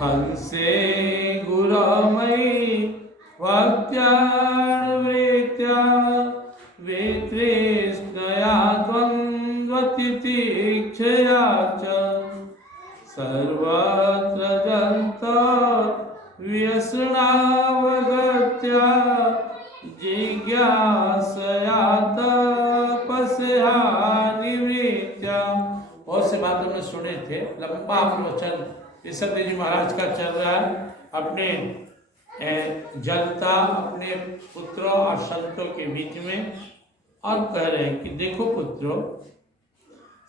हंसे गुरमयि भक्त्यानुवृत्त्या वितृष्णया द्वन्द्वतितिक्षया च सर्वत्र व्यसनावगत्या जिज्ञासया तपस्या निवृत्त्या। बहुत से बातों में सुने थे, लंबा प्रवचन ऋषभदेव जी महाराज का चल रहा है। अपने जलता अपने पुत्रों और संतों के बीच में और कह रहे हैं कि देखो पुत्रों,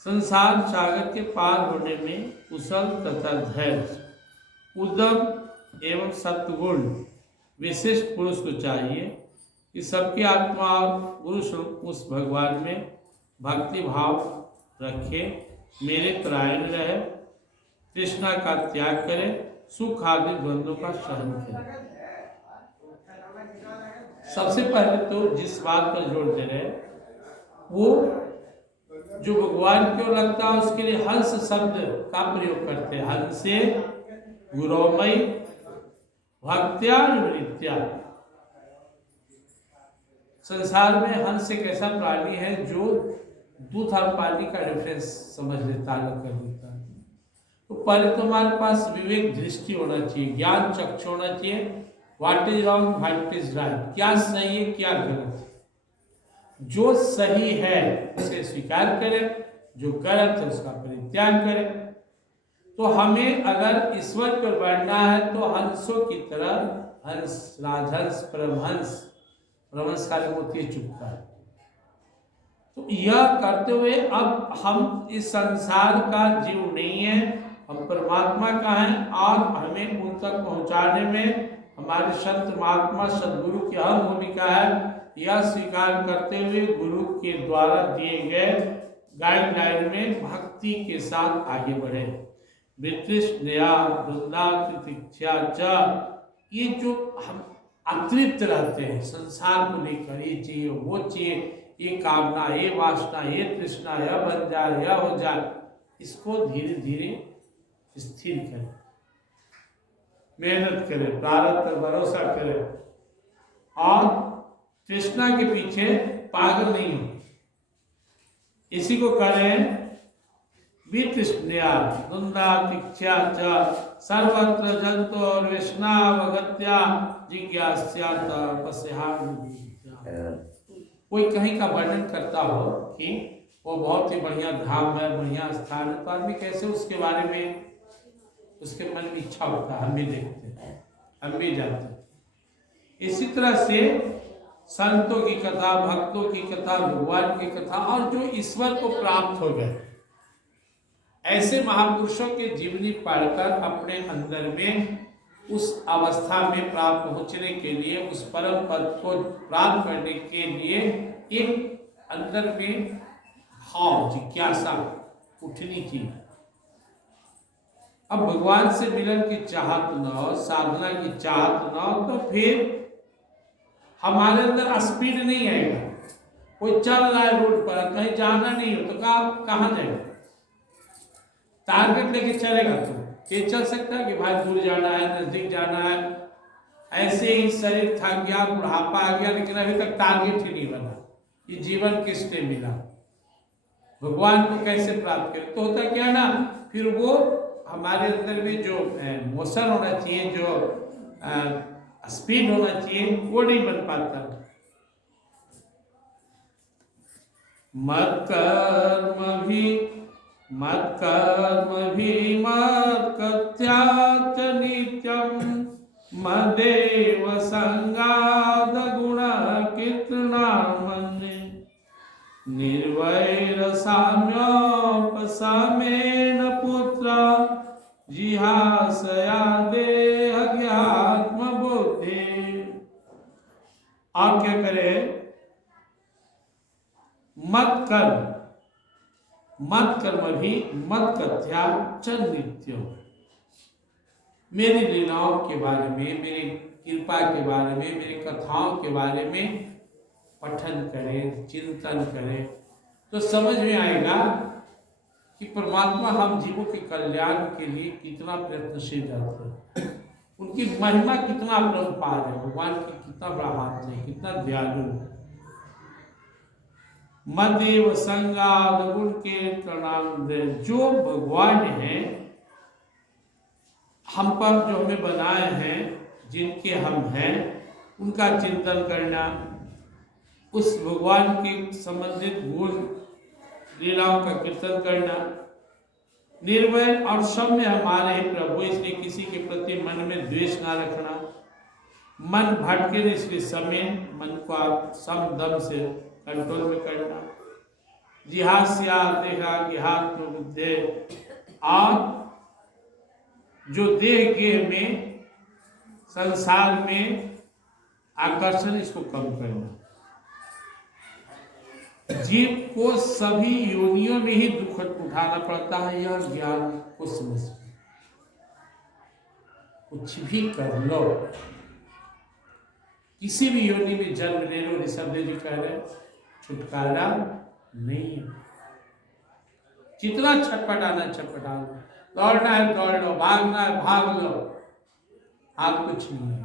संसार सागर के पार होने में कुशल तथा धैर्य, उद्यम एवं सत्गुण विशिष्ट पुरुष को चाहिए कि सबकी आत्मा और गुरु स्वरूप उस भगवान में भक्ति भाव रखे, मेरे परायण रहे, तृष्णा का त्याग करे, सुख आदि द्वंद्वों का सहन करे। सबसे पहले तो जिस बात पर जोर दे रहे वो जो भगवान क्यों लगता है उसके लिए हंस शब्द का प्रयोग करते हैं। हंसे गुरोमयि भक्त्यानुवृत्त्या। संसार में हंस एक ऐसा प्राणी है जो दूध और पानी का डिफरेंस समझ लेता है, कर देता है। तो पहले तुम्हारे पास विवेक दृष्टि होना चाहिए, ज्ञान चक्षु होना चाहिए। What is wrong, what is right, क्या सही है क्या गलत है। जो सही है उसे स्वीकार करें, जो गलत है उसका परित्याग करें। तो हमें अगर ईश्वर को बढ़ना है तो हंसों की तरह, हंस राजहंस परमहंस, परमहंस का मोती चुपता है। तो यह करते हुए अब हम इस संसार का जीव नहीं है, हम परमात्मा का हैं और हमें उन तक पहुंचाने में हमारे संत महात्मा सदगुरु की अहम भूमिका है। यह स्वीकार करते हुए गुरु के द्वारा दिए गए गाइडलाइन में भक्ति के साथ आगे बढ़े। वितृष्णया द्वन्द्वतितिक्षया च, ये जो हम अतृप्त रहते हैं संसार को लेकर, ये चाहिए वो चाहिए, ये कामना, ये वासना, ये तृष्णा, यह बन जाए, यह हो जाए, इसको धीरे धीरे स्थिर करें, मेहनत करें, प्रारब्ध पर भरोसा करें और तृष्णा के पीछे पागल नहीं हो। इसी को करें वितृष्णया द्वन्द्वतितिक्षया च सर्वत्र जन्तोर्व्यसनावगत्या जिज्ञास्या तपस्या निवृत्त्या। कोई कहीं का वर्णन करता हो कि वो बहुत ही बढ़िया धाम है, बढ़िया स्थान है, तो आदमी कैसे उसके बारे में उसके मन में इच्छा होता है, हम भी देखते हैं, हम भी जाते हैं। इसी तरह से संतों की कथा, भक्तों की कथा, भगवान की कथा और जो ईश्वर को प्राप्त हो गए, ऐसे महापुरुषों के जीवनी पढ़कर अपने अंदर में उस अवस्था में प्राप्त पहुंचने के लिए, उस परम पद को प्राप्त करने के लिए एक अंदर में भाव, जिज्ञासा उठनी चाहिए। अब भगवान से मिलन की चाहत न हो, साधना की चाहत न हो, तो फिर हमारे अंदर स्पीड नहीं आएगा। कोई चल रहा है रोड पर, कहीं जाना नहीं हो तो कहाँ जाएगा? टारगेट लेके चलेगा तो ये चल सकता है कि भाई दूर जाना है, नजदीक जाना है। ऐसे ही शरीर थक गया, बुढ़ापा आ गया, लेकिन अभी तक टारगेट ही नहीं बना, ये जीवन किसने मिला, भगवान को कैसे प्राप्त करें। तो होता क्या ना, फिर वो हमारे अंदर में जो मोशन होना चाहिए, जो स्पीड होना चाहिए, वो नहीं बन पाता। मत कर्म भी मत कत्याच नित्यम मदेव संगाद गुण कीर्तनामन्ये निर्वैर साम्योपसामेन पुत्र जिहासया देह ज्ञात्म बुद्धि। आप क्या करें? मत कर्म भी मत कथ्या च नित्यम। मेरी लीलाओं के बारे में, मेरी कृपा के बारे में, मेरी कथाओं के बारे में पठन करें, चिंतन करें, तो समझ में आएगा कि परमात्मा हम जीवों के कल्याण के लिए कितना प्रयत्नशील रहते हैं, उनकी महिमा कितना अपरंपार है, भगवान की कितना बड़ा हाथ है, कितना दयालु है। मदेव संगा गुण के प्रणाम दे, जो भगवान है हम पर, जो हमें बनाए हैं, जिनके हम हैं, उनका चिंतन करना, उस भगवान के संबंधित गुण लीलाओं का कीर्तन करना, निर्भय और सौम्य हमारे ही प्रभु, इसलिए किसी के प्रति मन में द्वेष ना रखना, मन भटके नहीं इसलिए समय मन को आप सम दम से कंट्रोल में करना, जिहास्या देहा गिहात्म बुद्धे, और जो देह गेह में संसार में आकर्षण, इसको कम करना। जीव को सभी योनियों में ही दुख उठाना पड़ता है, यह ज्ञान को समझ। कुछ भी कर लो, किसी भी योनि में जन्म ले लो, ऋषभदेव जी कह रहे, छुटकारा नहीं है। जितना छटपटाना छटपटा लो, दौड़ना है दौड़ लो, भागना है भाग लो, आप कुछ नहीं है।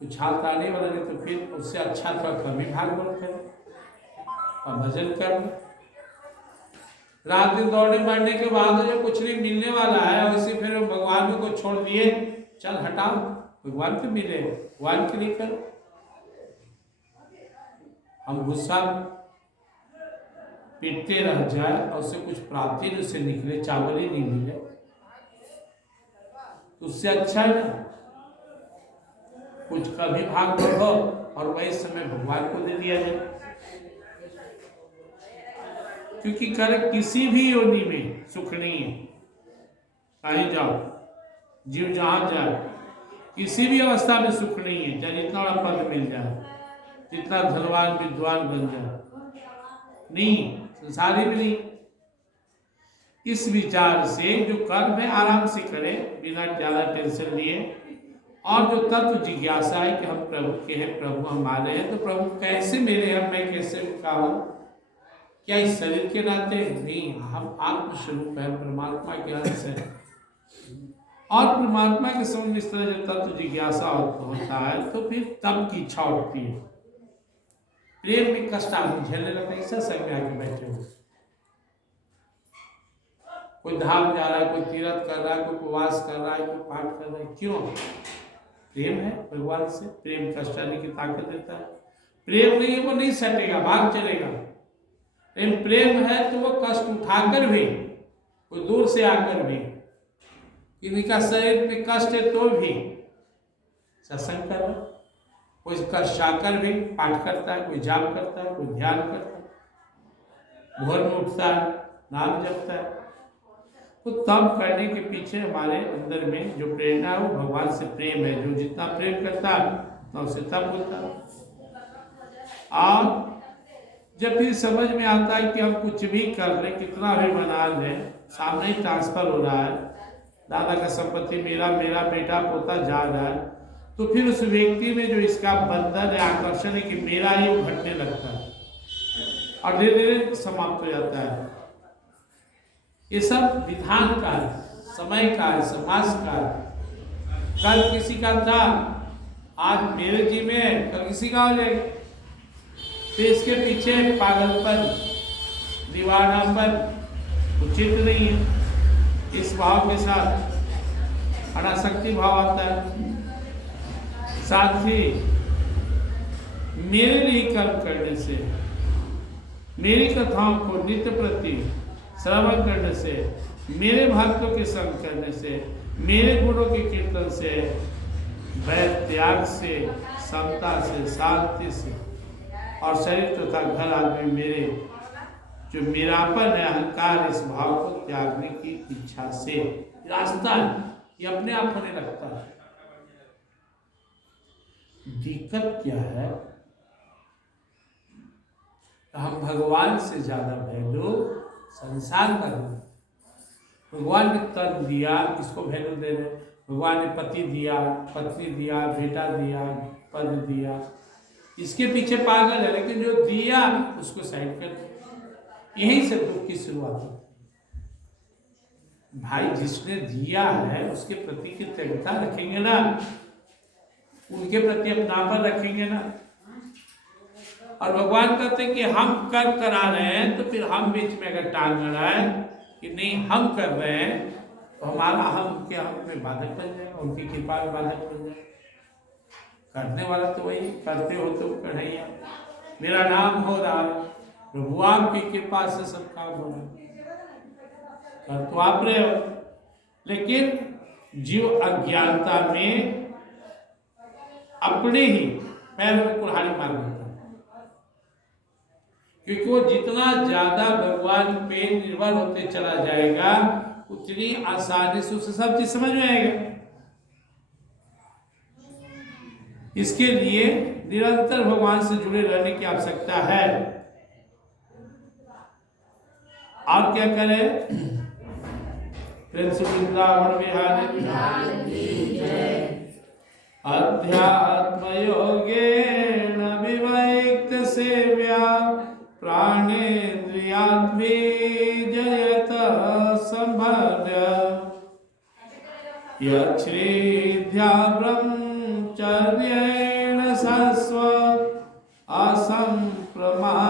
कुछ हाथ आने वाला नहीं तो फिर उससे अच्छा थोड़ा कम ही भाग दौड़ कर और भजन कर लो। रात दिन दौड़ने मारने के बाद जो कुछ नहीं मिलने वाला है, वैसे फिर भगवान को छोड़ दिए, चल हटाओ, भगवान को मिले, भगवान के लिए करो। हम गुस्सा पीटते रह जाए और उससे कुछ प्राप्ति उससे निकले, चावल ही नहीं मिले, तो उससे अच्छा है ना कुछ कभी भाग बढ़ो और वही समय भगवान को दे दिया जाए। क्योंकि कर किसी भी योनि में सुख नहीं है, कहीं जाओ, जीव जहां जाए, किसी भी अवस्था में सुख नहीं है, चाहे जितना बड़ा पद मिल जाए, जितना धनवान विद्वान बन जाए, नहीं, संसारी में नहीं। इस विचार से जो कर्म है आराम से करे, बिना ज्यादा टेंशन लिए, और जो तत्व जिज्ञासा है कि हम प्रभु के हैं, प्रभु हमारे हैं, तो प्रभु कैसे मेरे हैं, मैं कैसे उनका हूं, क्या इस शरीर के नाते नहीं, हम आत्मस्वरूप है, परमात्मा के अंश है। और परमात्मा के समझ इस तरह जब तत्व जिज्ञासा होता है तो फिर तब की इच्छा उठती है। प्रेम में कष्ट आदमी झेलने लगता है, ऐसा संग में आके बैठे हो, कोई धाम जा रहा है, कोई तीर्थ कर रहा है, कोई उपवास कर रहा है, कोई पाठ कर रहा है, क्यों? प्रेम है भगवान से, प्रेम कष्ट आने की ताकत देता है। प्रेम नहीं है वो नहीं सटेगा, भाग चलेगा। लेकिन प्रेम है तो वो कष्ट उठाकर भी, कोई दूर से आकर भी, इनका शरीर में कष्ट है तो भी सत्संग कर रहा, कोई कष्ट आकर भी पाठ करता है, कोई जाप करता है, कोई ध्यान करता है, भोर में उठता है, नाम जपता है। तो तब करने के पीछे हमारे अंदर में जो प्रेरणा है वो भगवान से प्रेम है। जो जितना प्रेम करता है तो उससे तब होता है। और जब फिर समझ में आता है कि हम कुछ भी कर लें, कितना भी बना लें, सामने ही ट्रांसफर हो रहा है, दादा का संपत्ति मेरा, मेरा बेटा पोता जा रहा है, तो फिर उस व्यक्ति में जो इसका बंधन है, आकर्षण है कि मेरा ही, वो घटने लगता है और धीरे धीरे समाप्त हो जाता है। ये सब विधान का है, समय का है, समाज का है। कल किसी का था, आज मेरे जी में, कल किसी का हो जाएगा। तो इसके पीछे पागलपन, दीवानापन उचित नहीं है। इस भाव के साथ अनासक्ति भाव आता है। साथ ही मेरे लिए कर्म करने से, मेरी कथाओं को नित्य प्रति श्रवण करने से, मेरे भक्तों के संग करने से, मेरे गुणों के कीर्तन से, वैर त्याग से, समता से, शांति से, और शरीर तथा घर आदि मेरे जो मेरापन है, अहंकार, इस भाव को त्यागने की इच्छा से रास्ता ये अपने आप होने लगता है। दिक्कत क्या है, हम भगवान से ज्यादा वैल्यू संसार का है। भगवान ने तन दिया, इसको वैल्यू दे रहे। भगवान ने पति दिया, पत्नी दिया, बेटा दिया, पद दिया, इसके पीछे पागल है। लेकिन जो दिया उसको साइड कर, यहीं से दुख की शुरुआत होती है। भाई जिसने दिया है उसके प्रति कृतज्ञता रखेंगे ना, उनके प्रति अपनापन रखेंगे ना। और भगवान कहते हैं कि हम कर करा रहे हैं तो फिर हम बीच में अगर टांग अड़ाए कि नहीं हम कर रहे हैं तो हमारा हम उनके हम में बाधक बन जाएगा, उनकी कृपा में बाधक बन जाएगा। करने वाला तो वही, करते हो तो कन्हैया मेरा नाम हो रहा है, प्रभु आपकी कृपा से सब काम हो रहा है, कर तो आप रहे हो। लेकिन जीव अज्ञानता में अपने ही पैर में कुल्हाड़ी मार देता है, क्योंकि वो जितना ज्यादा भगवान पे निर्भर होते चला जाएगा उतनी आसानी से उसे सब चीज समझ में आएगा। इसके लिए निरंतर भगवान से जुड़े रहने की आवश्यकता है। और क्या करें? प्रेम से वृंदावन बिहारी अध्यात्म योगेन विवैक्त सेव्या प्राणेन्द्रियाद्भि जयत संभव्य यच्छ्रेध्या ब्रह्मचर्येण सस्व असंप्रमाद